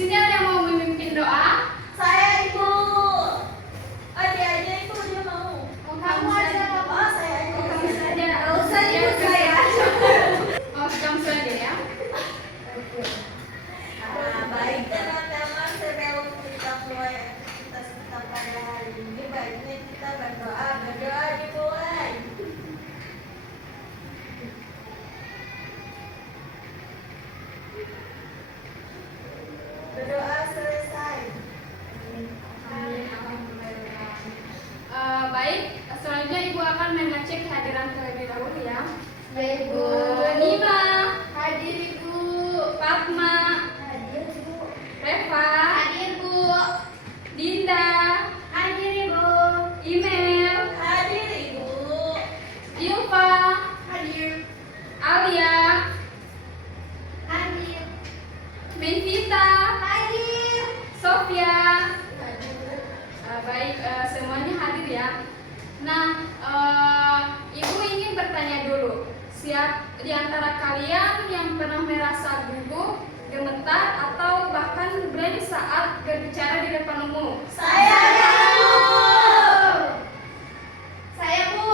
sini ada yang mau memimpin doa? Saya Ibu. Dia aja Ibu, dia mau. Kamu aja. Oh, saya aja. Kamu saja. Nggak usah Ibu, Ya, saya aja. kamu saja ya. Baik teman-teman, sebelum kita mulai aktivitas kita pada hari ini, baiknya kita berdoa. Berdoa dimulai. Berdoa selesai. Baik, selanjutnya Ibu akan mengecek kehadiran terlebih dahulu ya. Baik, Bu. Nima, Hadir Ibu. Fatma, Hadir Ibu. Reva, Hadir Bu. Dinda, Hadir Ibu. Imel, Hadir Ibu. Ilva, Hadir. Alia, Hadir. Menvita, Hadir. Sofia. Hadir. Baik, semuanya hadir ya. Nah, Ibu ingin bertanya dulu, siap di antara kalian yang pernah merasa gugup, gemetar, atau bahkan berani saat berbicara di depan umum? Saya Bu. Saya Bu.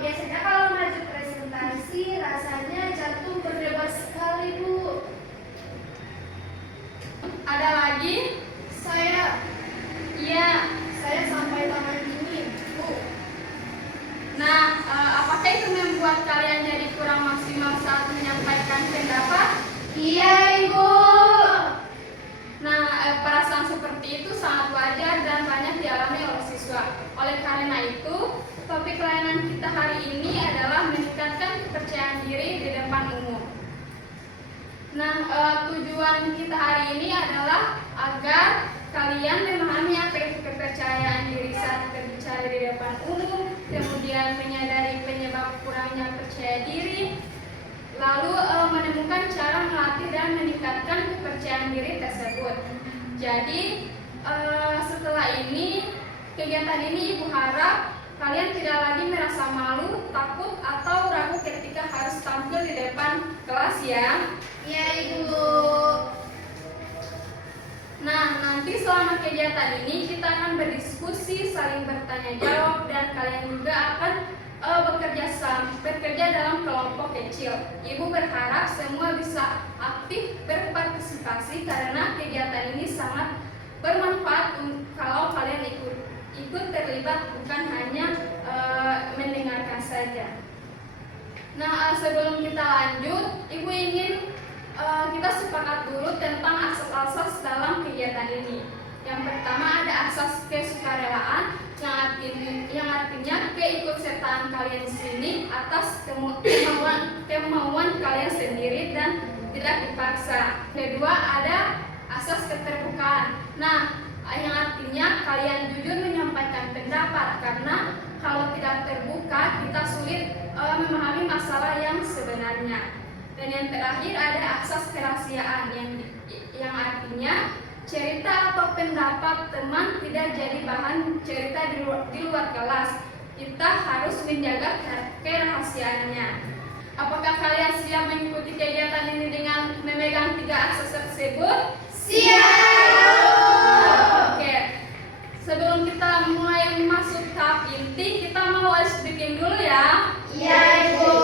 Biasanya kalau maju presentasi rasanya jantung berdebar sekali Bu. Ada lagi? Saya sampai tangan dingin Bu. Nah, apakah itu membuat kalian jadi kurang maksimal saat menyampaikan pendapat? Iya Ibu. Nah, perasaan seperti itu sangat wajar dan banyak dialami oleh siswa. Oleh karena itu, topik layanan kita hari ini adalah meningkatkan kepercayaan diri di depan umum. Nah, tujuan kita hari ini adalah agar kalian memahami apa itu kepercayaan diri saat berbicara di depan umum, kemudian menyadari penyebab kurangnya percaya diri, lalu menemukan cara melatih dan meningkatkan kepercayaan diri tersebut. Jadi setelah ini, kegiatan ini Ibu harap kalian tidak lagi merasa malu, takut, atau ragu ketika harus tampil di depan kelas ya. Iya Ibu. Nah, nanti selama kegiatan ini kita akan berdiskusi, saling bertanya jawab, dan kalian juga akan bekerja dalam kelompok kecil. Ibu berharap semua bisa aktif berpartisipasi karena kegiatan ini sangat bermanfaat kalau kalian ikut terlibat, bukan hanya mendengarkan saja. Nah, sebelum kita lanjut, Ibu ingin kita sepakat dulu tentang asas-asas dalam kegiatan ini. Yang pertama ada asas kesukarelaan, yang artinya keikutsertaan kalian di sini atas kemauan kalian sendiri dan tidak dipaksa. Kedua ada asas keterbukaan. Nah, yang artinya kalian jujur menyampaikan pendapat, karena kalau tidak terbuka kita sulit memahami masalah yang sebenarnya. Dan yang terakhir ada asas kerahasiaan, yang artinya cerita atau pendapat teman tidak jadi bahan cerita di luar kelas. Kita harus menjaga kerahasiaannya. Apakah kalian siap mengikuti kegiatan ini dengan memegang 3 asas tersebut? Siap. Oke. Sebelum kita mulai masuk tahap inti, kita mau ice breaking dulu ya. Iya Ibu.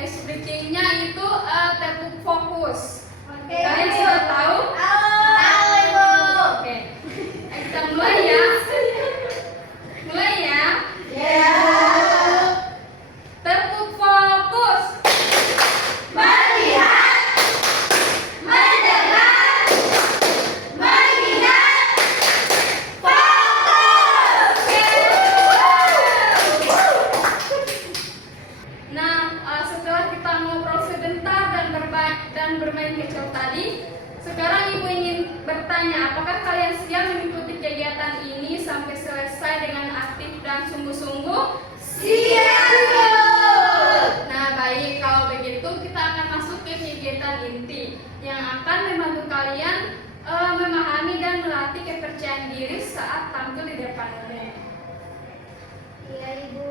Ice breaking-nya itu tepuk fokus. Oke. Kalian sudah tahu? Tahu Ibu. Oke. Kita mulai ya. Mulai ya. Ya. Tepuk fokus. Melihat, mendengar, mengingat, fokus. Nah, setelah kita ngobrol sebentar dan bermain kecil tadi, sekarang Ibu ingin bertanya, apakah kalian siap mengikuti kegiatan ini sampai selesai dengan aktif dan sungguh-sungguh? Siap. Nah, baik, kalau begitu kita akan masuk ke kegiatan inti yang akan membantu kalian memahami dan melatih kepercayaan diri saat tampil di depan umum. Iya Ibu.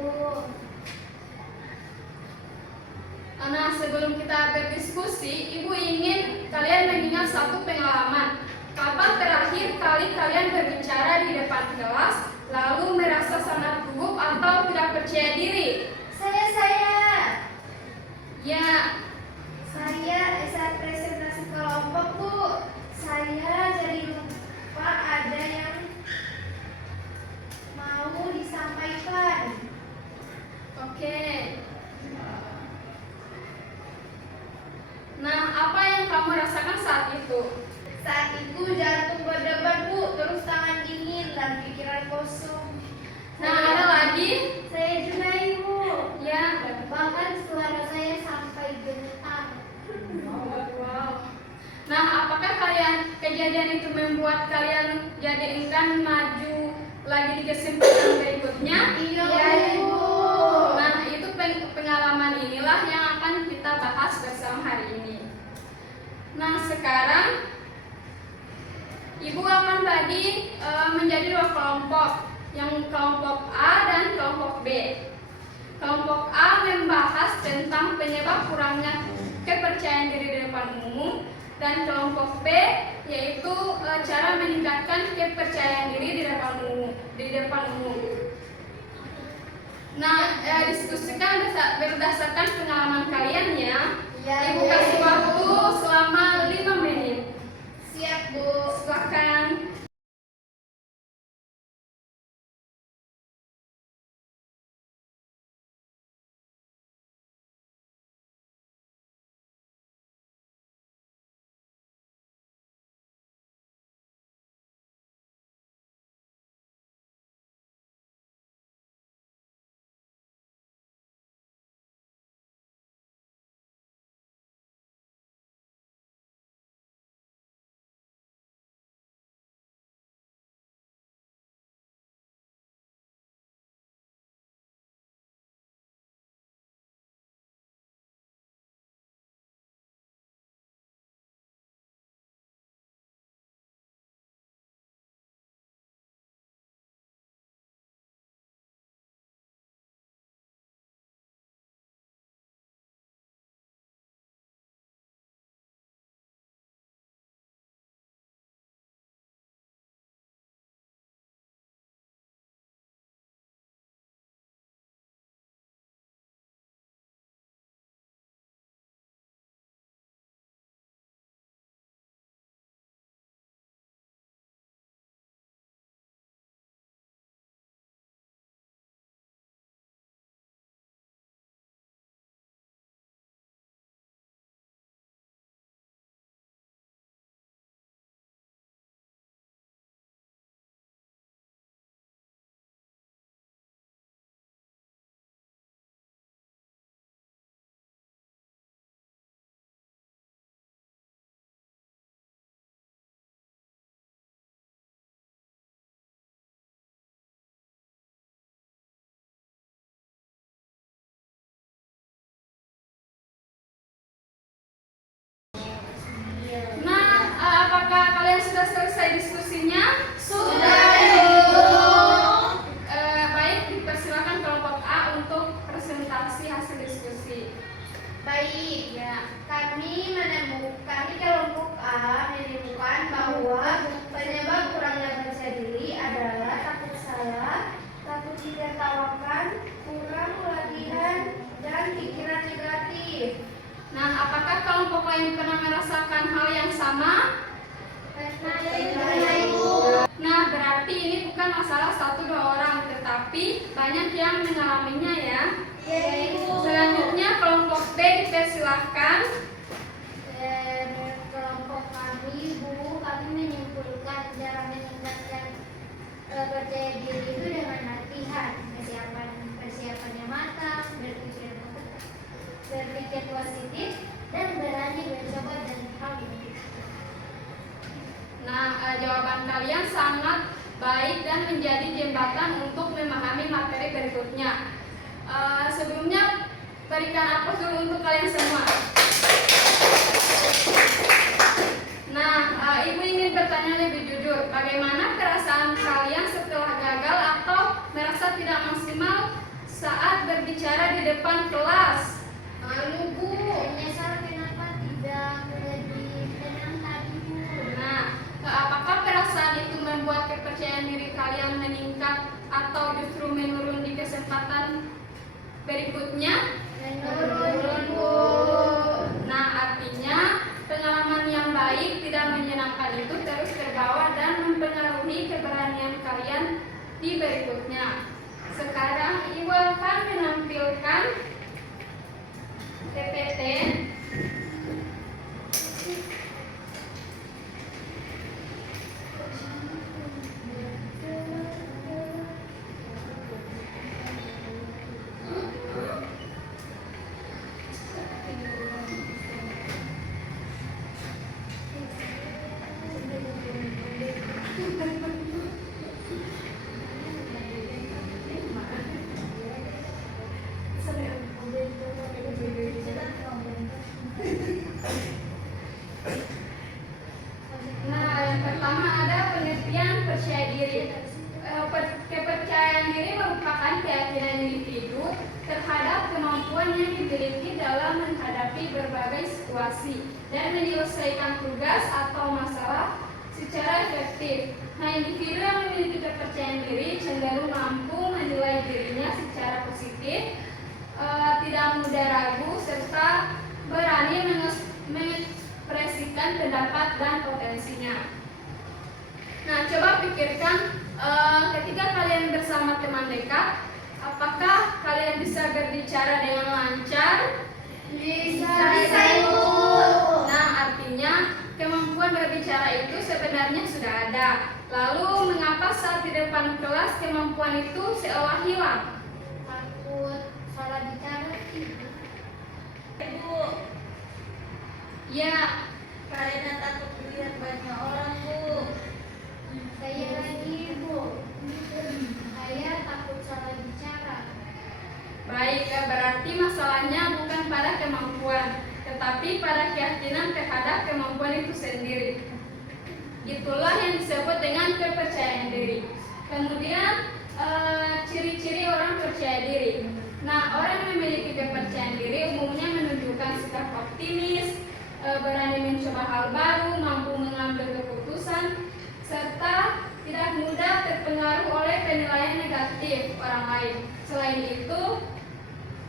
Nah, sebelum kita berdiskusi, Ibu ingin kalian mengingat satu pengalaman. Kapan terakhir kali kalian berbicara di depan kelas, lalu merasa sangat gugup atau tidak percaya diri? Saya. Ya, Saya saat presentasi kelompok, Bu. Saya jadi lupa ada yang mau disampaikan. oke. Nah, apa yang kamu rasakan saat itu? Saat itu jantung berdebar, Bu, terus tangan dingin dan pikiran kosong. Nah, ada lagi? Saya Junai, Bu. Ya, Bahkan suara saya sampai gemetar. wow. Nah, apakah kejadian itu membuat kalian jadi enggan maju lagi di kesempatan berikutnya? Iya, Ya, Bu. Nah, itu pengalaman inilah yang akan kita bahas bersama hari ini. Nah, sekarang Ibu akan bagi menjadi dua kelompok, yang kelompok A dan kelompok B. Kelompok A membahas tentang penyebab kurangnya kepercayaan diri di depan umum, dan kelompok B yaitu cara meningkatkan kepercayaan diri di depan umum. Nah, diskusikan berdasarkan pengalaman kalian ya. Iya, Ibu Bu. kasih waktu selama 5 menit. Siap, Bu. Silakan. Nah, apakah kalian sudah selesai diskusinya? Sudah, Ibu. Baik, dipersilakan kelompok A untuk presentasi hasil diskusi. Baik, Ya. kami kelompok A menemukan bahwa penyebab kurangnya percaya diri adalah takut salah, takut ditertawakan, kurang latihan, dan pikiran negatif. Nah, apakah kelompok lain pernah merasakan hal yang sama? Pernah, Ibu. Nah, berarti ini bukan masalah 1-2 orang, tetapi banyak yang mengalaminya ya. Iya, Ibu. Selanjutnya kelompok B dipersilahkan. Kelompok kami, Bu, kami menyimpulkan cara meningkatkan percaya diri itu dengan latihan, persiapannya matang, berpikir positif, dan berani mencoba dan hal ini. Nah, jawaban kalian sangat baik dan menjadi jembatan untuk memahami materi berikutnya. Sebelumnya, berikan aplaus dulu untuk kalian semua. Nah, Ibu ingin bertanya lebih jujur, bagaimana perasaan kalian setelah gagal atau merasa tidak maksimal saat berbicara di depan kelas? Malu, Bu. Menyesal kenapa tidak lebih tenang tadi. kalian meningkat atau justru menurun di kesempatan berikutnya? Menurun, Bu. Nah, artinya pengalaman yang baik tidak menyenangkan itu terus terbawa dan mempengaruhi keberanian kalian di berikutnya. Sekarang Ibu akan menampilkan PPT. Nah, yang pertama ada pengertian percaya diri. Kepercayaan diri merupakan keyakinan individu terhadap kemampuan yang dimiliki dalam menghadapi berbagai situasi dan menyelesaikan tugas atau masalah secara efektif. Nah, individu yang memiliki kepercayaan diri cenderung mampu menilai dirinya secara positif, tidak mudah ragu, serta berani mengekspresikan pendapat dan potensinya. Nah, coba pikirkan ketika kalian bersama teman dekat, apakah kalian bisa berbicara dengan lancar? Bisa, Ibu. Nah, artinya kemampuan berbicara itu sebenarnya sudah ada. Lalu, mengapa saat di depan kelas kemampuan itu seolah hilang? Takut salah bicara, Ibu. Ibu, Ya, karena takut dilihat banyak orang, Bu. Saya lagi, Bu. Saya takut salah bicara. baik, berarti masalahnya bukan pada kemampuan, tetapi pada keyakinan terhadap kemampuan itu sendiri. Itulah yang disebut dengan kepercayaan diri. Kemudian, ciri-ciri orang percaya diri. Nah, orang yang memiliki kepercayaan diri umumnya menunjukkan sikap optimis, berani mencoba hal baru, mampu mengambil keputusan, serta tidak mudah terpengaruh oleh penilaian negatif orang lain. Selain itu,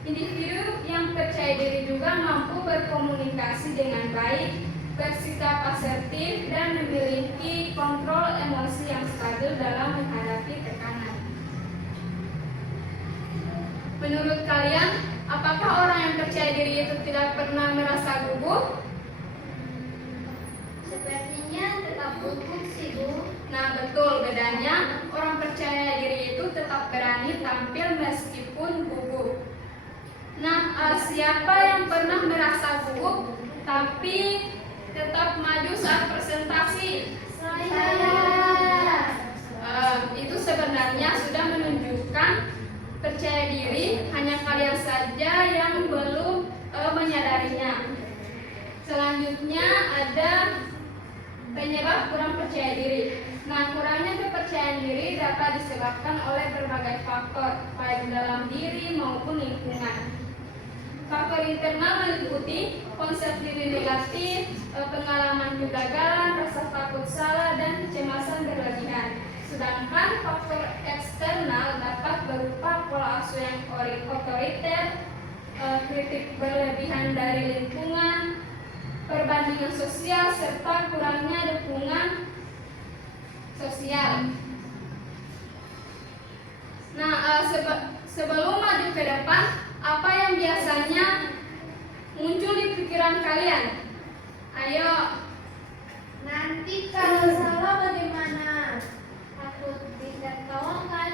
individu yang percaya diri juga mampu berkomunikasi dengan baik, bersikap asertif, dan memiliki kontrol emosi yang stabil dalam menghadapi tekanan. Menurut kalian, apakah orang yang percaya diri itu tidak pernah merasa gugup? Sepertinya tetap gugup sih, Bu. Nah, betul, bedanya orang percaya diri itu tetap berani tampil meskipun gugup. Nah, siapa yang pernah merasa gugup tapi tetap maju saat presentasi? Saya. Itu sebenarnya sudah menunjukkan percaya diri, hanya kalian saja yang belum menyadarinya. Selanjutnya ada penyebab kurang percaya diri. Nah, kurangnya kepercayaan diri dapat disebabkan oleh berbagai faktor, baik dalam diri maupun lingkungan. Faktor internal meliputi konsep diri negatif, pengalaman kegagalan, rasa takut salah, dan kecemasan berlebihan. Sedangkan faktor eksternal dapat berupa pola asuh yang otoriter, kritik berlebihan dari lingkungan, perbandingan sosial, serta kurangnya dukungan sosial. Nah, sebelum maju ke depan, apa yang biasanya muncul di pikiran kalian? Ayo. Nanti kalau salah bagaimana? Takut ditertawakan.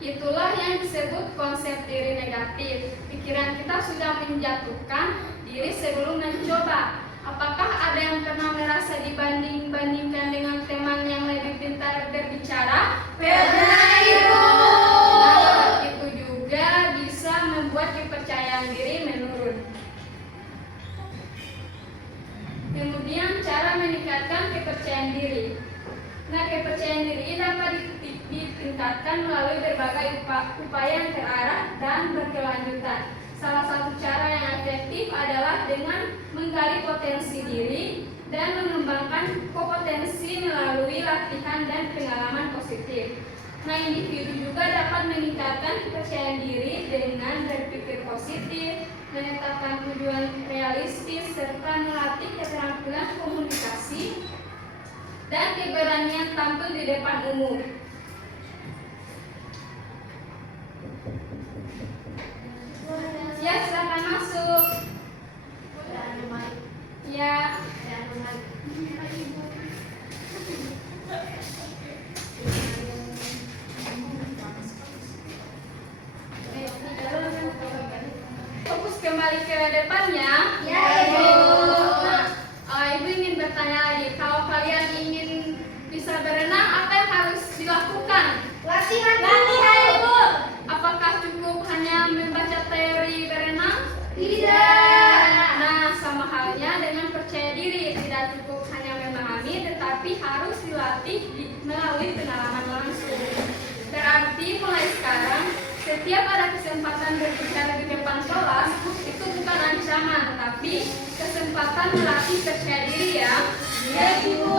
Itulah yang disebut konsep diri negatif. Pikiran kita sudah menjatuhkan diri sebelum mencoba. Apakah ada yang pernah merasa dibanding-bandingkan dengan teman yang lebih pintar berbicara? Pernah, Ibu. Nah, itu juga bisa membuat kepercayaan diri menurun. Kemudian cara meningkatkan kepercayaan diri. Nah, kepercayaan diri dapat ditingkatkan melalui berbagai upaya yang terarah dan berkelanjutan. Salah satu cara yang efektif adalah dengan menggali potensi diri dan mengembangkan kompetensi melalui latihan dan pengalaman positif. Nah, individu juga dapat meningkatkan kepercayaan diri dengan berpikir positif, menetapkan tujuan realistis, serta melatih keterampilan komunikasi dan keberanian tampil di depan umum. Ya, silakan masuk. Ya. Fokus kembali ke depannya. Ya, Ibu. Nah, Ibu ingin bertanya lagi, kalau kalian ingin bisa berenang, apa yang harus dilakukan? Latihan, Ibu. Apakah cukup hanya membaca teori berenang? Tidak. Nah, sama halnya dengan percaya diri, tidak cukup hanya memahami, tetapi harus dilatih melalui pengalaman langsung. Berarti mulai sekarang, setiap ada kesempatan berbicara di depan kelas, itu bukan ancaman, tetapi kesempatan melatih percaya diri ya. Ya, Ibu.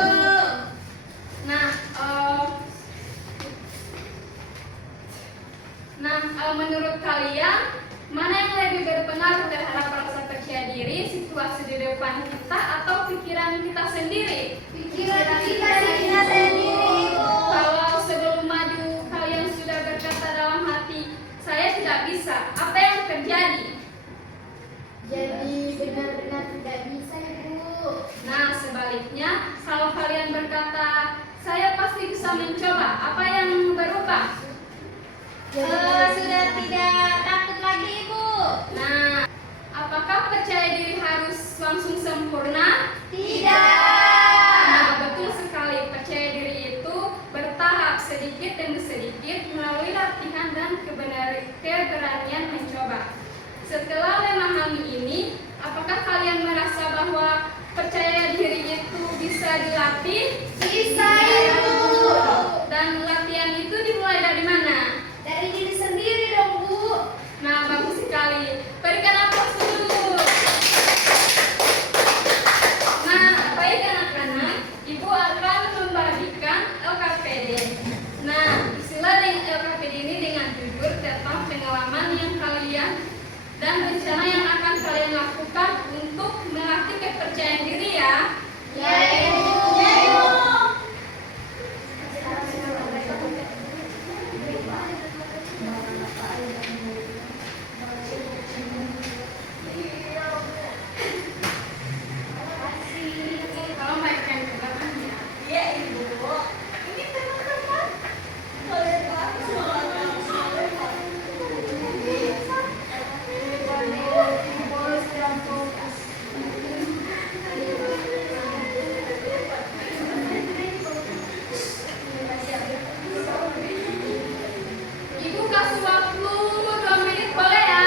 Menurut kalian, mana yang lebih berpengaruh terhadap rasa percaya diri, situasi di depan kita atau pikiran kita sendiri? Pikiran kita sendiri, Ibu. Kalau sebelum maju kalian sudah berkata dalam hati, saya tidak bisa, apa yang terjadi? Jadi benar-benar tidak bisa, Ibu. Nah, sebaliknya, kalau kalian berkata, saya pasti bisa mencoba, apa yang berubah? Sudah tidak takut lagi, Ibu. Nah, apakah percaya diri harus langsung sempurna? Tidak. Nah, betul sekali. Percaya diri itu bertahap, sedikit demi sedikit, melalui latihan dan keberanian mencoba. Setelah memahami ini, apakah kalian merasa bahwa percaya diri itu bisa dilatih? Bisa, Ibu. Dan latihan itu dimulai dari mana? Dari diri sendiri dong, Bu. Nah, bagus sekali. Berikan aplaus dulu. Nah, baik anak-anak, Ibu akan membagikan LKPD. Nah, istilah dengan LKPD ini dengan jujur tentang pengalaman yang kalian dan rencana yang akan kalian lakukan untuk melatih kepercayaan diri ya. Ya, Ibu. Ya, Ibu. Kalau baikkan ke belakang ya. Iya, Ibu. Ini teman-teman. Kalian Ibu kasih waktu 2 menit boleh ya?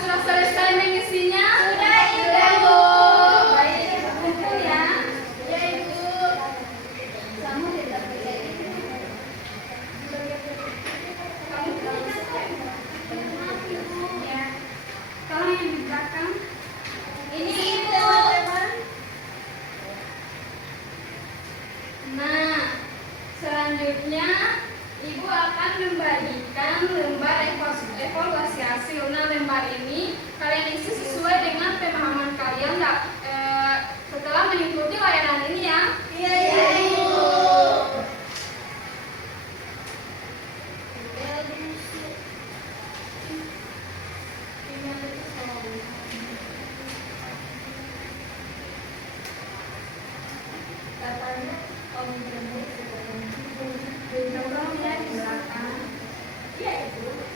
Sudah selesai mengisinya? Sudah, Ibu. Baik, kumpul ya. Ya, Ibu. Kamu ya. Tolong yang di belakang. Ini, teman-teman. Nah, selanjutnya Ibu akan membagikan lembar evaluasi hasil. Nah, lembar ini kalian isi sesuai dengan pemahaman kalian setelah mengikuti layanan ini ya. Iya, Ibu. Katanya Om Jemu sudah Tolong ya di belakang. Iya, Ibu.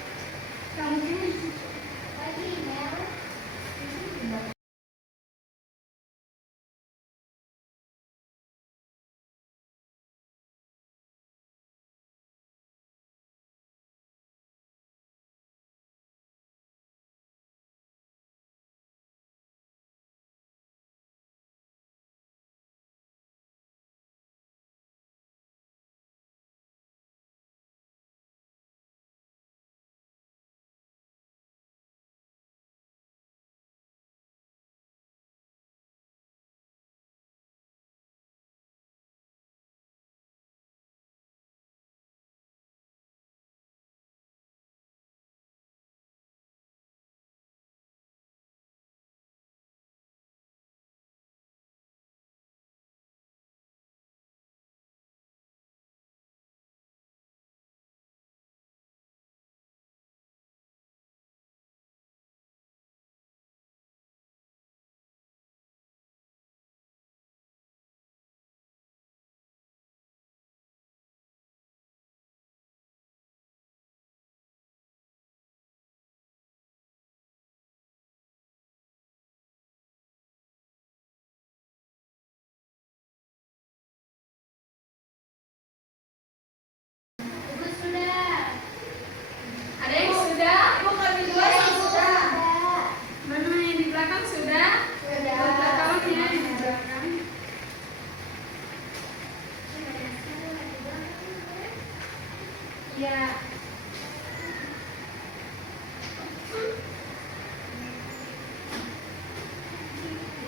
Iya.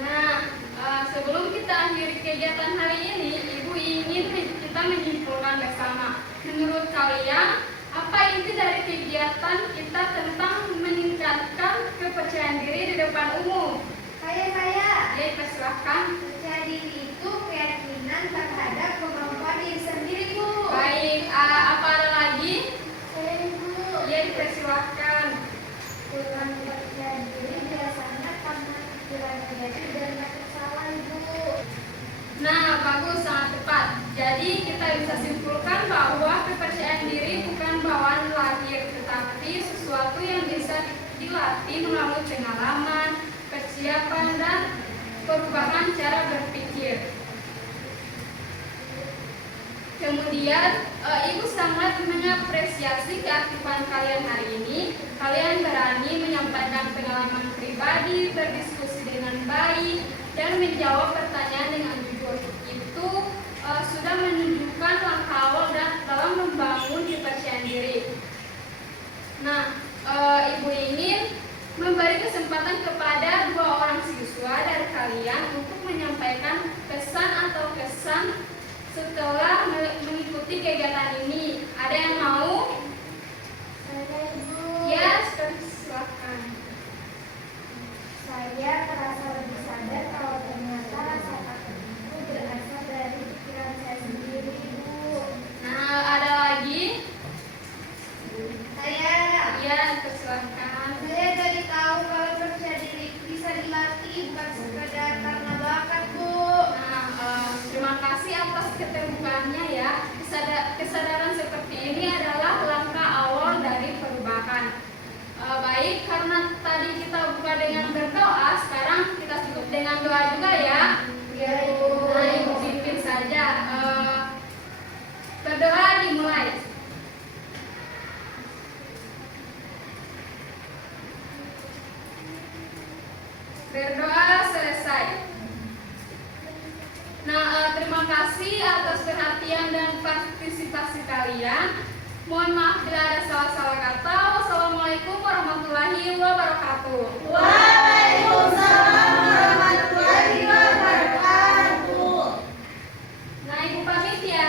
Nah, sebelum kita akhiri kegiatan hari ini, Ibu ingin kita menyimpulkan bersama. Menurut kalian, apa inti dari kegiatan kita tentang meningkatkan kepercayaan diri di depan umum? Saya. Ya, persilahkan. Percaya diri itu keyakinan terhadap kemampuan diri sendiri, Bu. Baik, apa ada lagi? Saya, Bu. Ya, dipersilahkan. Kurang percaya diri biasanya karena pikiran negatif dan takut salah, Ibu. Nah, bagus, sangat tepat. Jadi kita bisa simpulkan bahwa kepercayaan diri bukan bawaan lahir, tetapi sesuatu yang bisa dilatih melalui pengalaman, persiapan, dan perubahan cara berpikir. Kemudian, Ibu sangat mengapresiasi keaktifan kalian hari ini. Kalian berani menyampaikan pengalaman pribadi, berdiskusi dengan baik, dan menjawab pertanyaan dengan jujur. Itu sudah menunjukkan langkah awal dalam membangun kepercayaan diri. Nah, Ibu ingin memberi kesempatan kepada 2 orang siswa dari kalian untuk menyampaikan pesan atau kesan setelah mengikuti kegiatan ini. Ada yang mau? Saya, Ibu. Ya, silakan. Saya merasa lebih sadar kalau ternyata rasa takut itu berasal dari pikiran saya sendiri, Bu. Nah, ada lagi? Saya. Ya, silakan. Saya jadi tahu kalau percaya diri bisa dilatih, bukan sekedar karena bakat, Bu. Nah, terima kasih atas keterbukaannya ya. Kesadaran seperti ini adalah langkah awal dari perubahan. Baik, karena tadi kita buka dengan berdoa, sekarang kita tutup dengan doa juga ya. Ya, Ibu. Nah, Ibu pimpin saja. Berdoa dimulai. Berdoa selesai. Nah, terima kasih atas perhatian dan partisipasi kalian. Mohon maaf bila ada salah-salah kata. Wassalamualaikum warahmatullahi wabarakatuh. Waalaikumsalam warahmatullahi wabarakatuh. Nah, Ibu pamit ya.